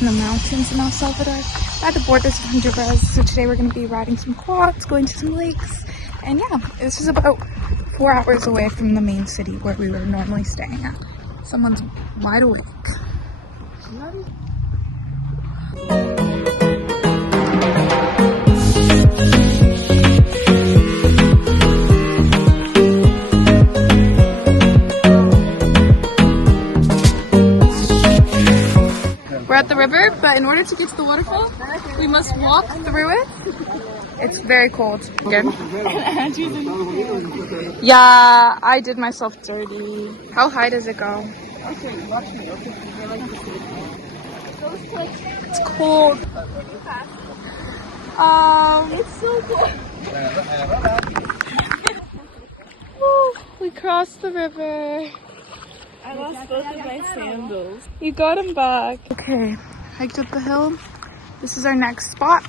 in the mountains in El Salvador at the borders of Honduras. So today we're going to be riding some quads, going to some lakes, and yeah, this is about 4 hours away from the main city where we were normally staying at. Someone's wide awake. We're at the river, but in order to get to the waterfall, we must walk through it. It's very cold. Again. Yeah, I did myself dirty. How high does it go? Okay, watch me. Okay, It's cold. it's so cold. Woo, we crossed the river. I lost both of my sandals. You got them back. Okay, hiked up the hill. This is our next spot.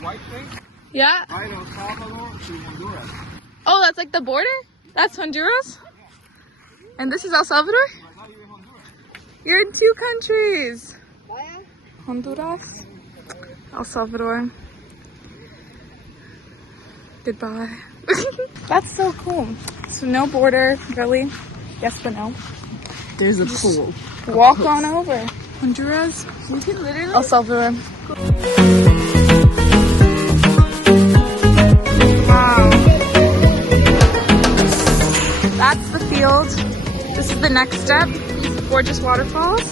White thing? Yeah. Right, El Salvador to Honduras. Oh, that's like the border? That's Honduras? And this is El Salvador? You're in 2 countries. Honduras, El Salvador. Goodbye. That's so cool. So no border, really. Yes, but no. There's a pool. Walk on over. Honduras, You can literally. El Salvador. Wow. That's the field. This is the next step. Gorgeous waterfalls.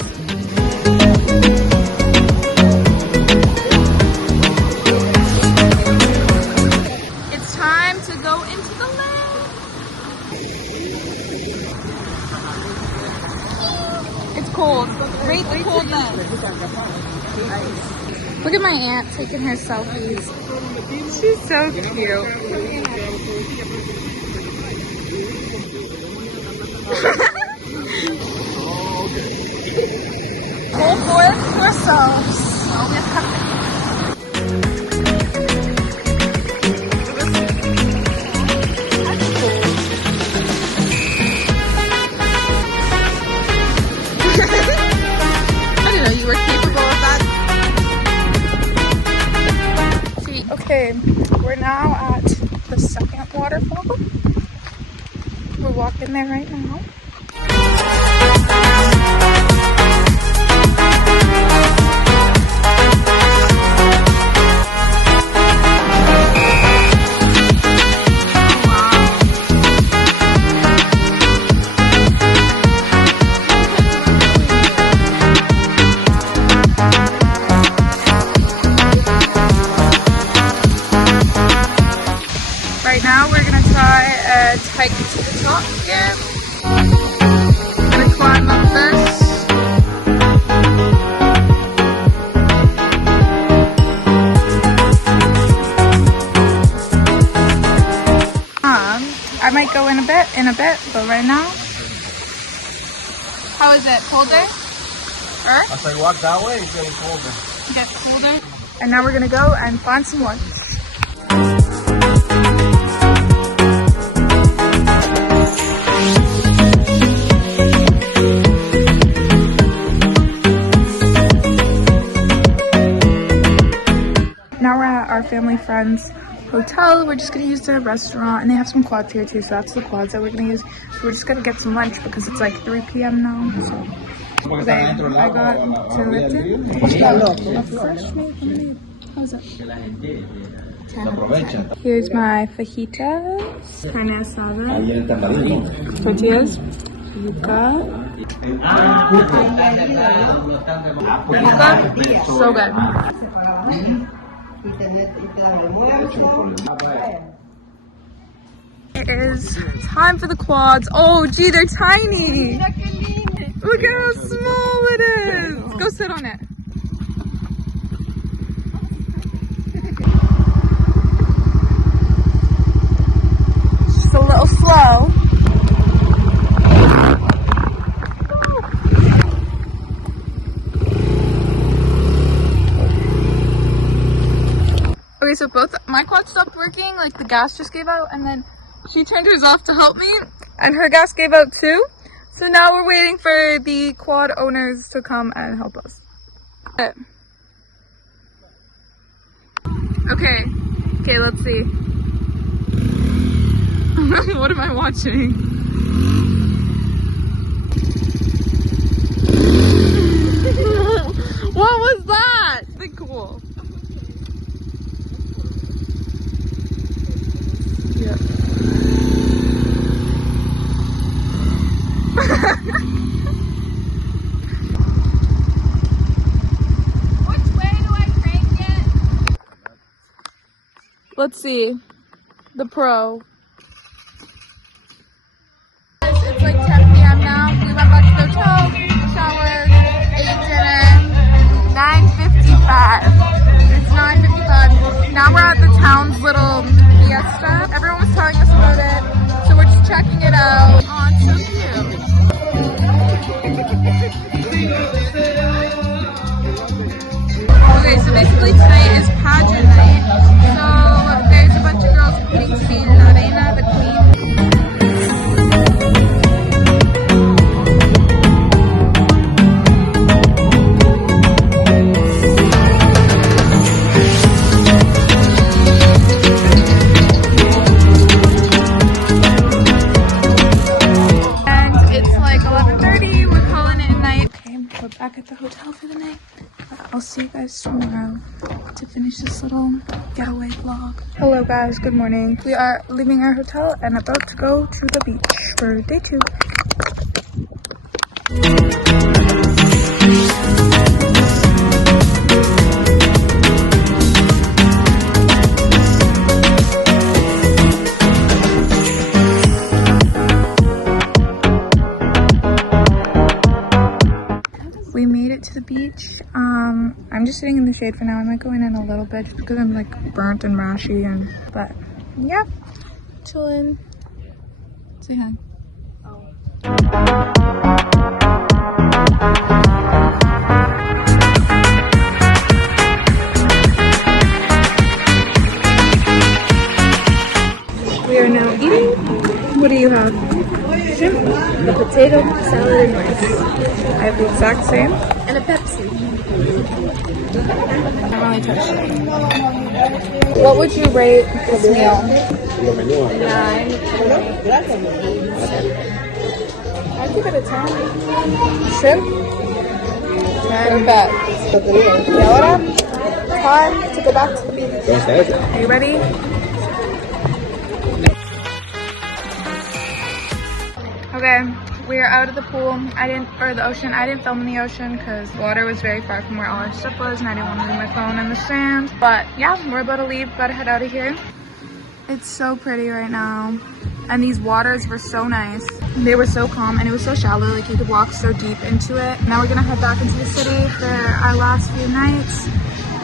It's time to go into the lake. It's cold. Rate the coldness. Look at my aunt taking her selfies. She's so cute. Full forest to ourselves. Always company. I didn't know you were capable of that. See, okay, we're now at the second waterfall. We're walking there right now. Right now we're gonna try a hike to the top here. I'm gonna climb up this. I might go in a bit, but right now. How is it? Colder? As I walk that way, it's getting colder. Get colder. And now we're gonna go and find some lunch. Now we're at our family friend's hotel. We're just gonna use their restaurant, and they have some quads here too, so that's the quads that we're gonna use. So we're just gonna get some lunch because it's like 3 p.m. now. So okay, I got Lipton. A fresh made lemonade. How's it? Here's my fajitas, carne asada, tortillas, yuca. Yuca, so good. It is time for the quads. Oh, gee, they're tiny. Look at how small it is. Go sit on it. Just a little slow. Okay, so both my quads stopped working, like the gas just gave out, and then she turned hers off to help me, and her gas gave out too. So now we're waiting for the quad owners to come and help us. Okay, let's see. What am I watching? What was that? Something cool. Yeah. Which way do I crank it? Let's see. The Pro. It's like 10 p.m. now. We went back to the hotel, showered, ate dinner. 9:55. It's 9:55. Now we're at the town's little fiesta. Everyone was telling us about it, so we're just checking it out. Oh, it's so cute. Okay, so basically tonight is pageant night. So there's a bunch of girls competing to be Adriana, the queen. And it's like 11:30. We're calling it a night. Okay, we're back at the hotel for the night. I'll see you guys tomorrow to finish this little getaway vlog. Hello guys, good morning. We are leaving our hotel and about to go to the beach for day 2. We made it to the beach. I'm just sitting in the shade for now. I might go in a little bit just because I'm like burnt and rashy, but yeah, chilling. Say hi. We are now eating. What do you have? Shrimp, The potato salad and rice. I have the exact same. And a Pepsi. I'm really touched. What would you rate this meal? 9. I'd give it a 10. Shrimp? 10. Bet. Y ahora, time to go back to the beach. Are you ready? Okay, we are out of the pool. The ocean. I didn't film in the ocean because the water was very far from where all our stuff was and I didn't want to leave my phone in the sand. But yeah, we're about to leave, about to head out of here. It's so pretty right now. And these waters were so nice. They were so calm and it was so shallow, like you could walk so deep into it. Now we're gonna head back into the city for our last few nights.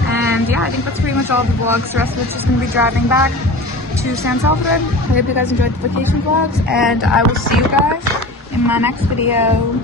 And yeah, I think that's pretty much all the vlogs. The rest of it's just gonna be driving back to San Salvador. I hope you guys enjoyed the vacation vlogs and I will see you guys in my next video.